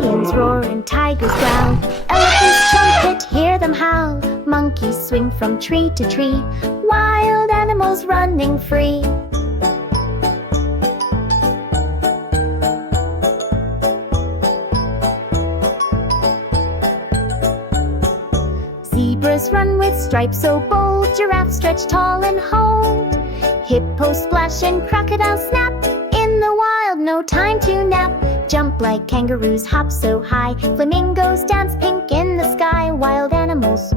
Lions roar and tigers growl. Elephants trumpet, hear them howl. Monkeys swing from tree to tree. Wild animals running free. Zebras run with stripes so bold. Giraffes stretch tall and hold. Hippos splash and crocodiles snap. In the wild, no time to nap. Jump like kangaroos, hop so high. Flamingos dance pink in the sky. Wild animals,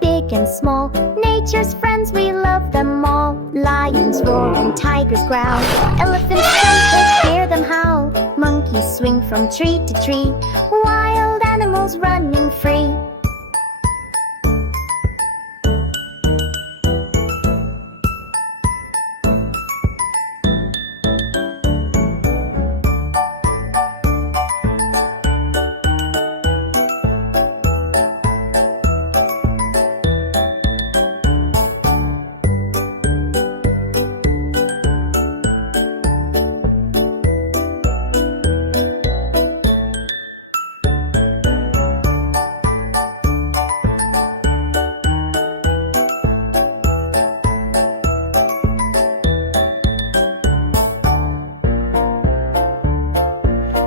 big and small. Nature's friends, we love them all. Lions roar and tigers growl. Elephants trumpet, hear them howl. Monkeys swing from tree to tree. Wild animals running free.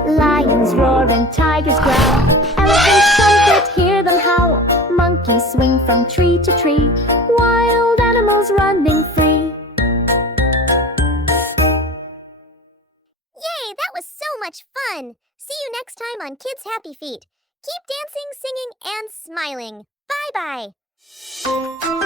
Lions roar and tigers growl. Elephants trumpet, hear them howl. Monkeys swing from tree to tree. Wild animals running free. Yay, that was so much fun! See you next time on Kids Happy Feet. Keep dancing, singing, and smiling. Bye-bye!